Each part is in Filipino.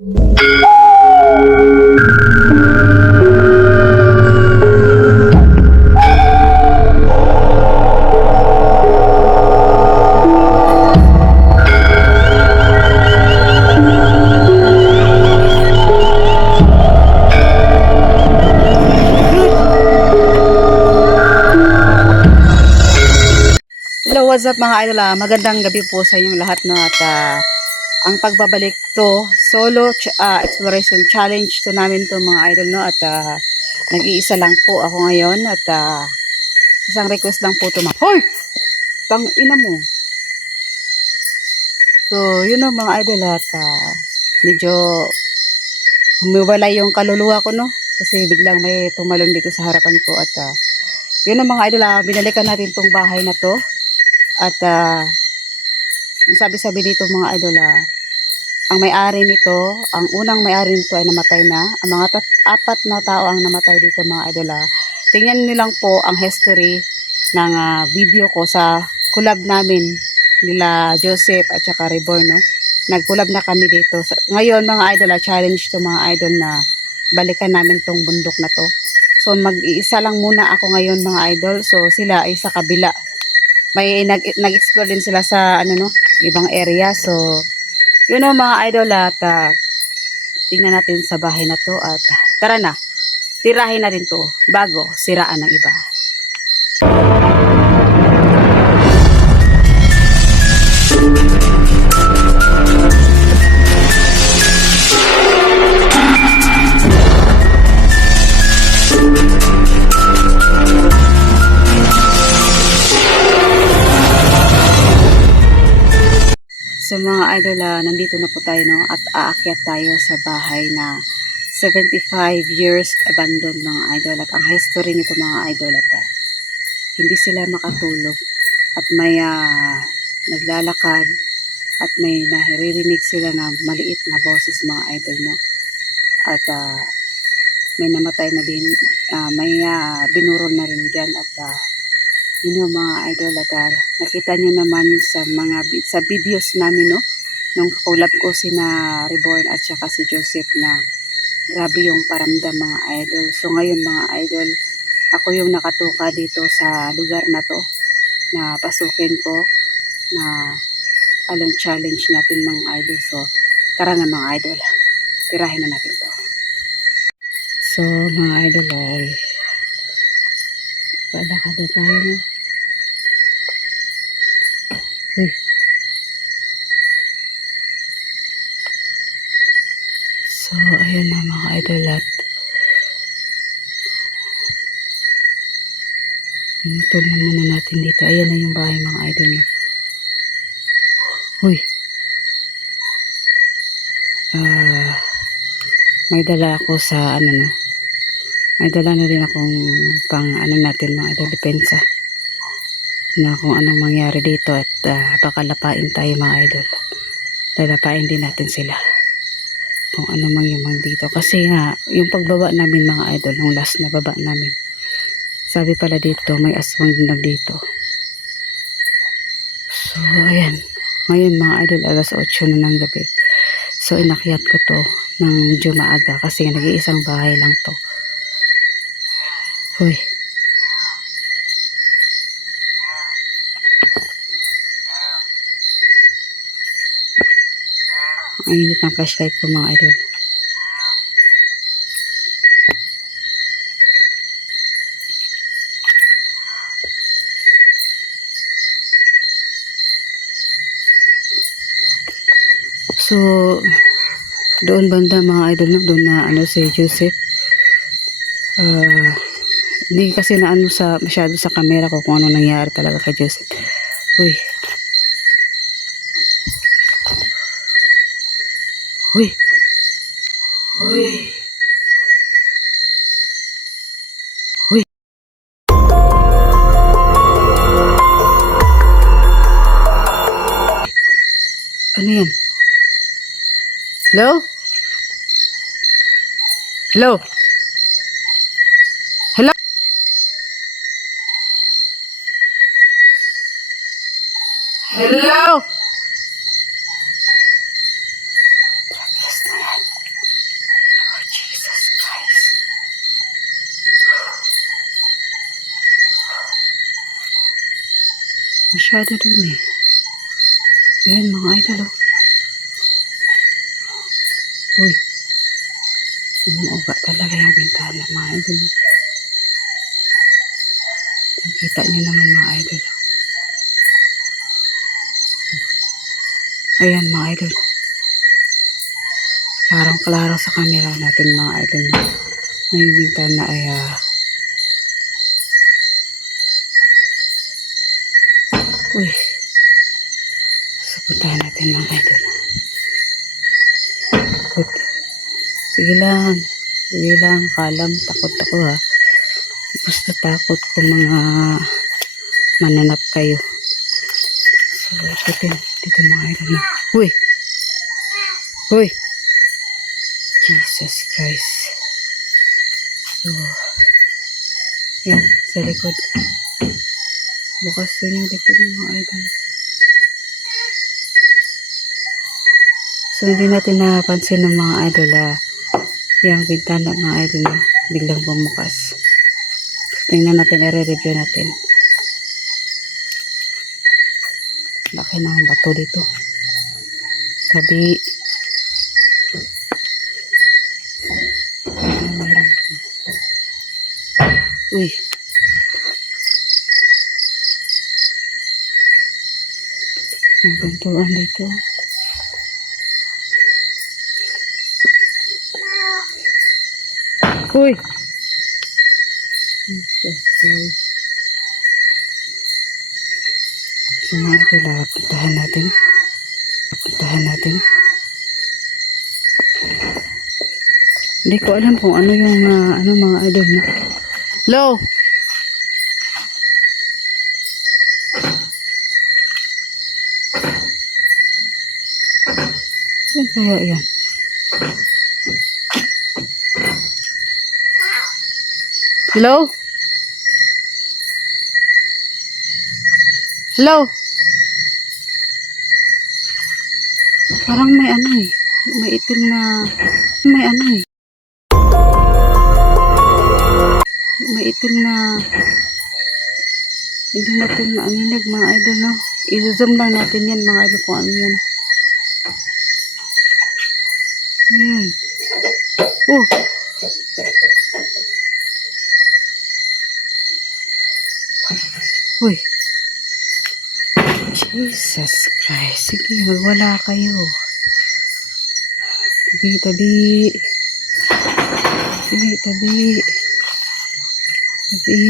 Hello, what's up mga idol? Magandang gabi po sa inyong lahat, no? At ang pagbabalik to solo exploration challenge to namin to mga idol, no? At nag-iisa lang po ako ngayon at isang request lang po to, Hoy! Pang ina mo. So, yun know, mga idol, at medyo humiwalay yung kaluluwa ko, no? Kasi biglang may tumalon dito sa harapan ko at yun know, mga idol, binalikan natin tong bahay na to. At ang sabi-sabi dito mga idol, ang may-ari nito, ang unang may-ari nito ay namatay na. Ang mga apat na tao ang namatay dito mga idol. Tingnan niyo lang po ang history ng video ko sa collab namin nila Joseph at saka Reborn, no? Nag-collab na kami dito. Ngayon mga idol, challenge to mga idol na balikan namin tong bundok na to. So mag-iisa lang muna ako ngayon mga idol. So sila ay sa kabila. May nag-explore din sila sa ano, no, ibang area. So yun know, mga idol, at tingnan natin sa bahay na to at tara na, tirahin natin to bago siraan ng iba. So mga idol, nandito na po tayo, no, at aakyat tayo sa bahay na 75 years abandoned mga idol. At ang history nito mga idol, at hindi sila makatulog at may naglalakad at may naririnig sila na maliit na boses mga idol, no. At may namatay na din, may binurol na rin dyan. At yun know, mga idol, at nakita nyo naman sa videos namin, no, nung collab ko sina Reborn at saka si Joseph, na grabe yung paramdam mga idol. So ngayon mga idol, ako yung nakatuka dito sa lugar na to na pasukin ko, na along challenge natin mga idol. So tara na mga idol, tirahin na natin to. So mga idol, ay palakad na tayo, no? Uy. So ayun na mga idol, at pinutol na muna natin dito. Ayan na yung bahay mga idol, no? Uy. May dala ako sa ano, no, may dala na rin akong pang ano natin mga idol, depensa na kung anong mangyari dito. At baka lapain tayo mga idol, lalapain din natin sila kung ano mangyamang dito. Kasi nga yung pagbaba namin mga idol, yung last na baba namin, sabi pala dito may aswang din dito. So ayan, ngayon mga idol, alas 8 na ng gabi. So inakyat ko to ng medyo maaga kasi nag-iisang bahay lang to. Uy. Ang init ng flashlight ko mga idol. So doon banda mga idol, no, doon na ano si Joseph, hindi kasi na ano sa masyado sa camera ko kung ano nangyari talaga kay Joseph. Uy. Uy. Uy. Uy. Ano yan? Hello? Hello? Hello? Hello? Yes na yan. masyado dun eh. Ayan mga idol oh. Uy. Umuuga talaga yung bintana mga idol. Nakita niyo naman mga idol. Ayan mga idol. Klarong-klaro sa camera natin mga idol. Na yung bintana ay uy. Sapuntahan natin mga idol. Sige lang. Sige lang. Kalam. Takot ako ha. Basta takot ko mga mananap kayo. So, dito mga idol na. Uy! Uy! Jesus Christ. So, yan. Sa likod. Bukas din yung likod ng mga idol. So, hindi natin napansin ng mga idol yung bintana mga idol na biglang bumukas. So, tingnan natin, i-review natin. Laki ng bato dito. Tabi. Uy. Ang bantuan dito. Uy. Jesus Christ. So mga idol, puntahan natin. Puntahan natin. Hindi ko alam kung ano yung ano mga idol na. Hello? Saan kaya yan? Hello? Hello? Parang may ano eh. May itim na... May ano eh. May itim na... Hindi natin maaninig mga idol no. I-zoom lang natin yan mga idol kung ano yan. Ayan. Oh! Uy! Jesus Christ. Sige, magwala kayo. Tabi, tabi. Sige, tabi. Tabi.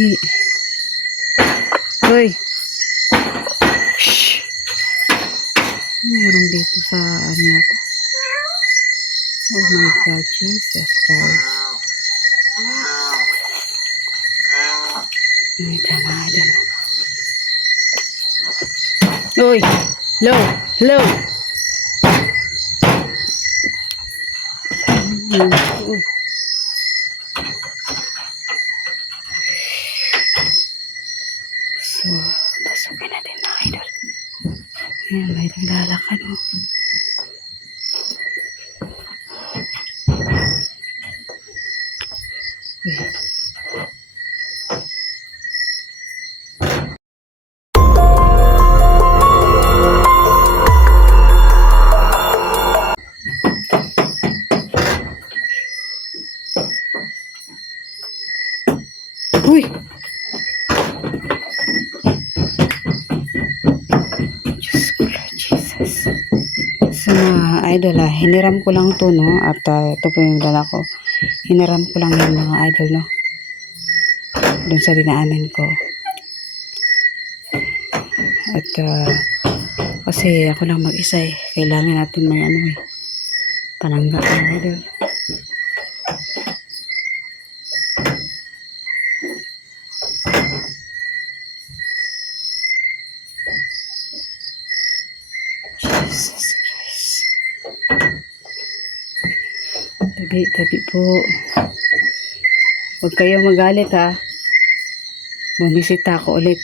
Hoy! Shhh! Meron dito sa ano ito? Oh my God, Jesus Christ. May tama dyan. Uy! Hello! Hello! Uy! So, pasukin natin mga idol. Ayan, may naglalakad mo. Uy! Diyos ko Lord Jesus. So mga idol hiniram ko lang to no. At ito po yung dala ko. Hiniram ko lang yung mga idol no. Doon sa dinaanan ko. At kasi ako lang mag-isa eh. Kailangan natin may ano eh. Panangga mga idol. Jesus Christ. Tabi po. Huwag kayong magalit ha. Bumisita ako ulit.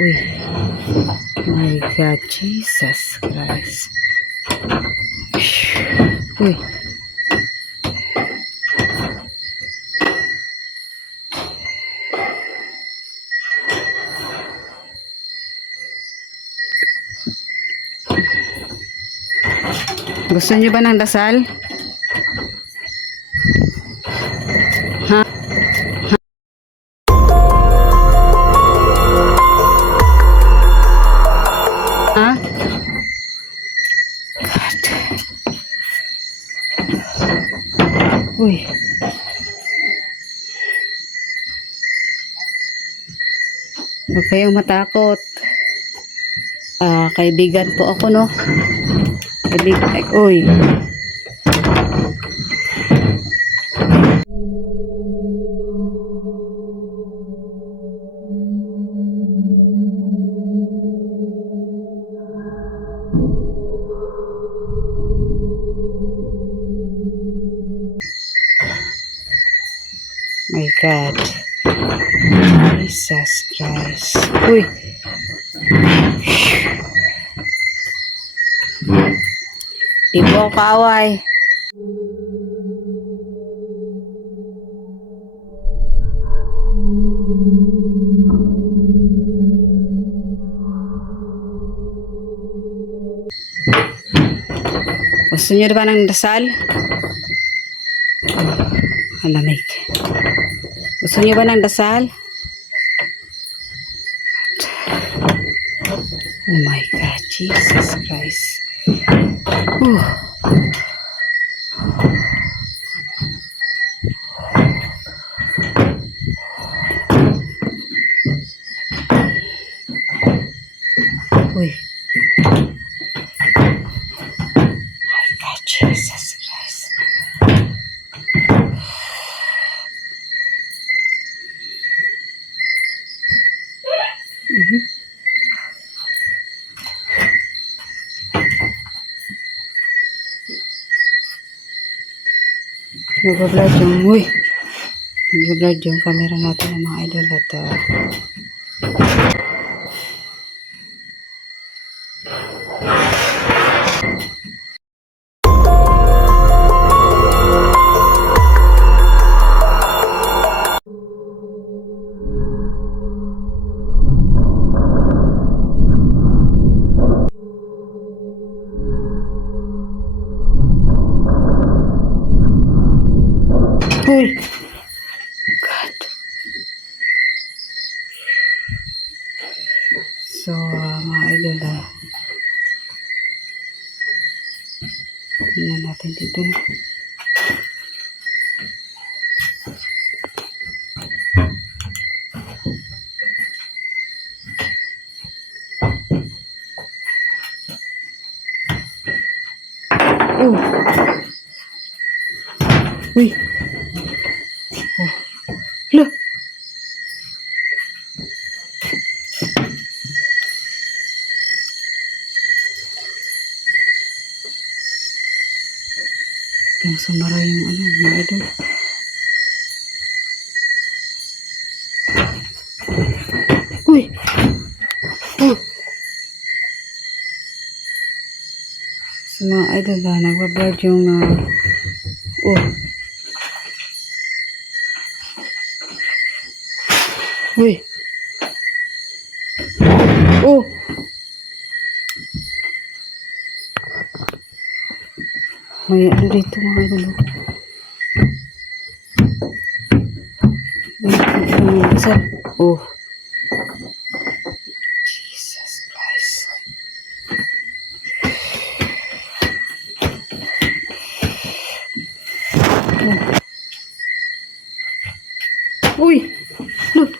Uy. My God, Jesus Christ. Uy. Gusto niyo ba ng dasal? Ha? Ha? God. Uy. Huwag kayong matakot. Kaibigan po ako, no? Kaibigan. Uy. My God. Jesus Christ. Uy. Di po ako kaaway. Gusto niyo ba ng dasal? Malamig. Gusto niyo ba ng dasal? Oh my God, Jesus Christ. Uy. My God, Jesus Christ. Nag-vlog yung camera natin ng mga idol at uy. God. So, mga idol tingnan natin dito na. Oh. Uy. Oh. Hala. Yung sumara yung mga idol. Uy. Oh. So mga idol nagbablog yung oh. Uy. Oh. May dito mga idol. Oh. Jesus Christ. Oh. Uy. Look.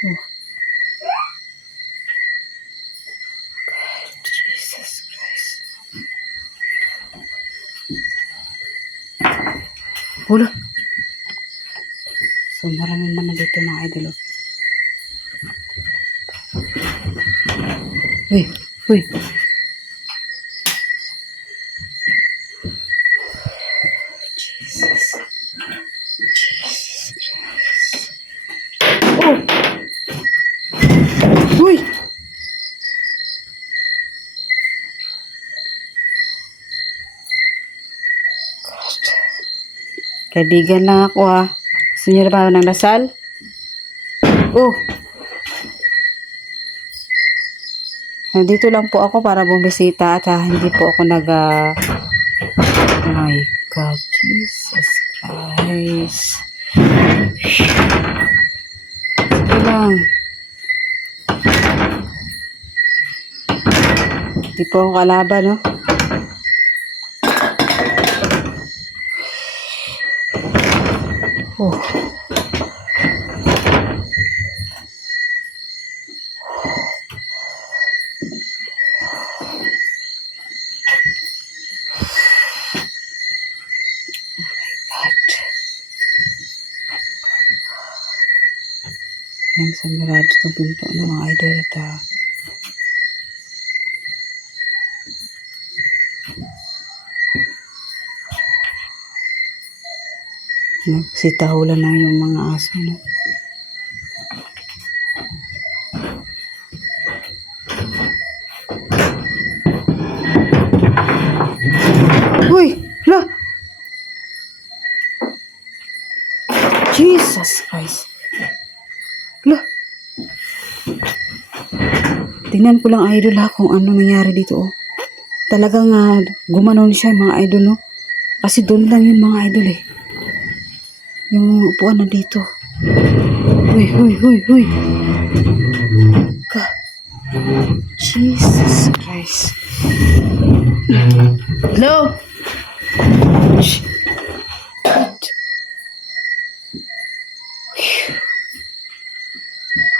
Oh. Jesus Christ. Wala. So marami naman dito mga idol. Uy. Uy. Jesus. Jesus Christ. Oh. Uy. God. Kaibigan lang ako Gusto niyo na ba ng dasal? Oh. Nandito lang po ako para bumisita at hindi po ako my God, Jesus Christ. Sige lang. Hindi po ako kalaban, no? Oh. Yan, samirado itong pinto ng mga idol at nagsitahulan na yung mga aso, no? Uy! La! Jesus Christ! La! Tingnan ko lang idol ha kung ano nangyari dito, oh. Talagang gumanon siya mga idol, no? Kasi doon lang yung mga idol eh. Yung upuan na dito. Huy, huy, huy, huy. Jesus Christ. Hello?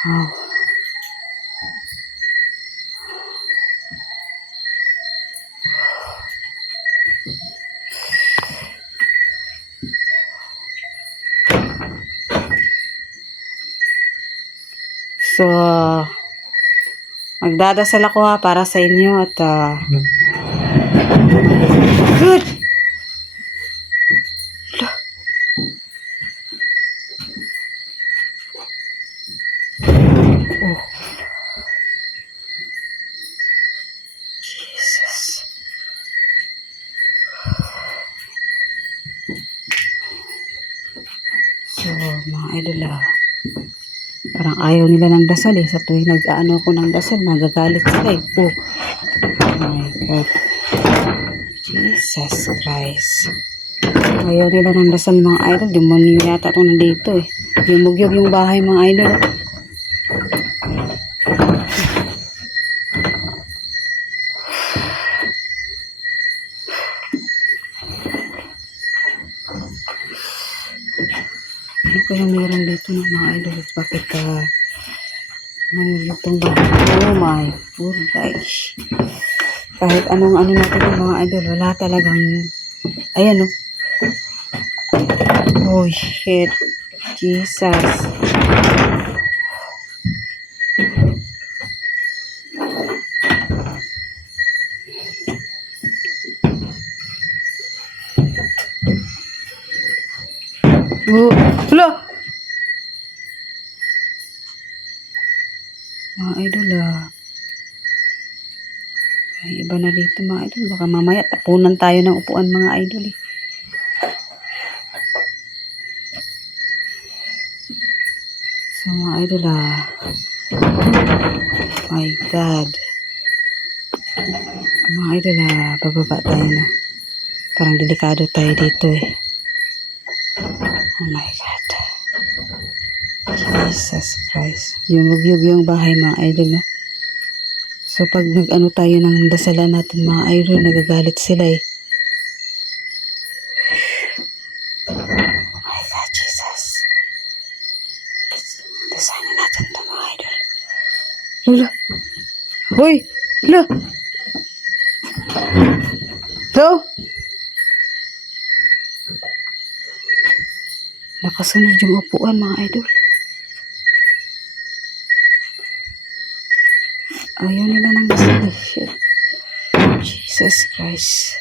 Wow. So, magdadasal ako ha para sa inyo at good! Oh. Jesus. So, mga idol parang ayaw nila ng dasal eh. Sa tuwing nag-ano ako ng dasal, nagagalit sila eh. Oh my God. Jesus Christ. Ayaw nila ng dasal mga idol. Demonyo yata ito nandito eh. Yumugyog yung bahay mga idol. Ano kaya meron dito ng mga idol? Bakit mayroon itong bahay? Oh my God guys. Kahit anong ano natin yung mga idol, wala talagang, ayan oh. Oh shit. Jesus. Oh, hala! Mga idol ay iba na dito mga idol. Baka mamaya tapunan tayo ng upuan mga idol eh. So mga idol my God. Mga idol bababa tayo na. Parang delikado tayo dito eh. Oh my God. Jesus Christ. Yumugyug yung bahay mga idol, no? So pag nag-ano tayo ng dasalan natin mga idol, nagagalit sila eh. Oh my God, Jesus. Dasalan natin ito mga idol. Lula. Hoy! Lula! Hello? Nakasunod yung upuan mga idol. Ayaw nila ng dasal. Shit. Jesus Christ.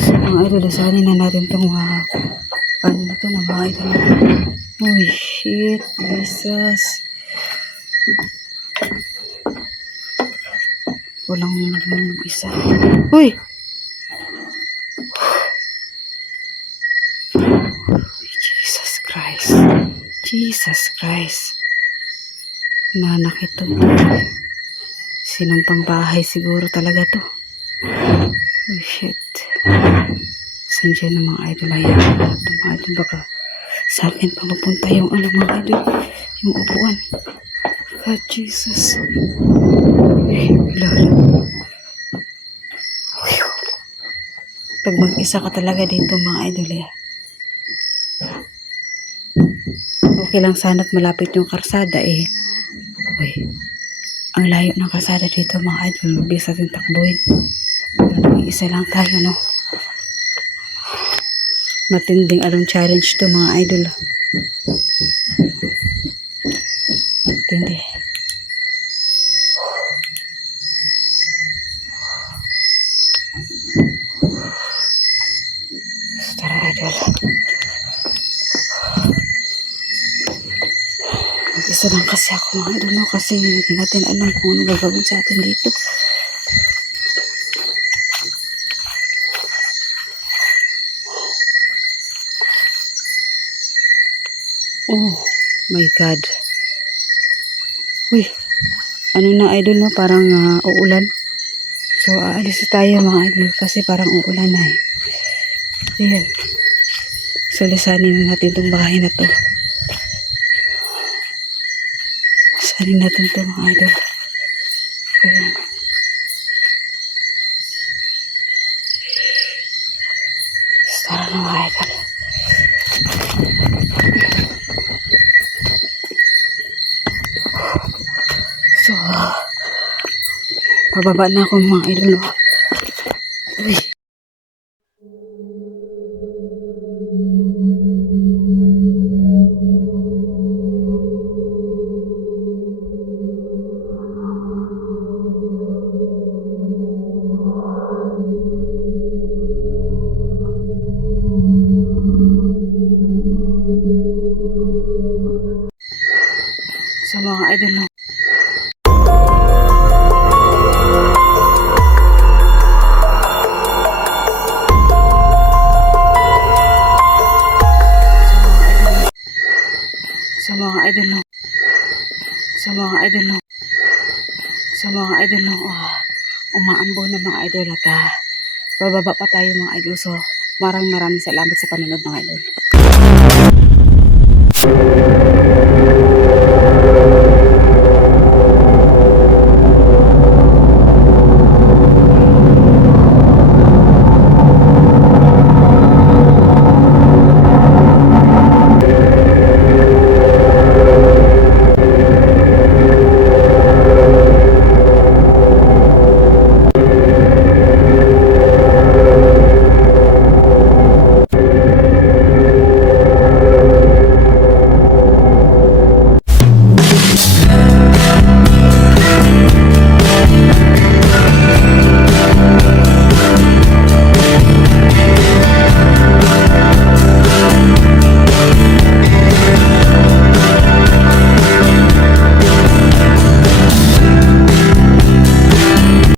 So mga idol, asanin na natin itong ano na ito na mga idol. Uy, shit, Jesus. Walang isa. Uy! Jesus Christ. Jesus Christ. Nanak ito. Sinumpang bahay siguro talaga to. Oh shit. Saan dyan ang mga idol? Ayan. Mga idol baka sa akin pa mapunta yung ano mga idol. Yung upuan. God Jesus. Eh, Lord. Pag mag-isa ka talaga dito mga idol eh. Okay lang sana't malapit yung karsada eh. Uy, ang layo ng kalsada dito mga idol. Mabilis natin takbuhin. Isa lang tayo no. Matinding along challenge to mga idol. Matindi. Tara idol. Mag-isa lang kasi ako mga idol no. Kasi hindi natin alam kung ano gagawin sa atin dito. Oh my God. Uy, ano na idol no, parang uulan. So aalis tayo mga idol kasi parang uulan na eh. Ayan. So lisanin natin itong bahay na to. Lisanin natin ito mga idol. Ayan. Tara na mga idol. So, pababa na ako mga idol. Uy. So mga idol no. So mga idol no. So mga idol no. So mga idol no. Umaambo na mga idol at bababa pa tayo mga idol. So maraming salamat sa panonood mga idol.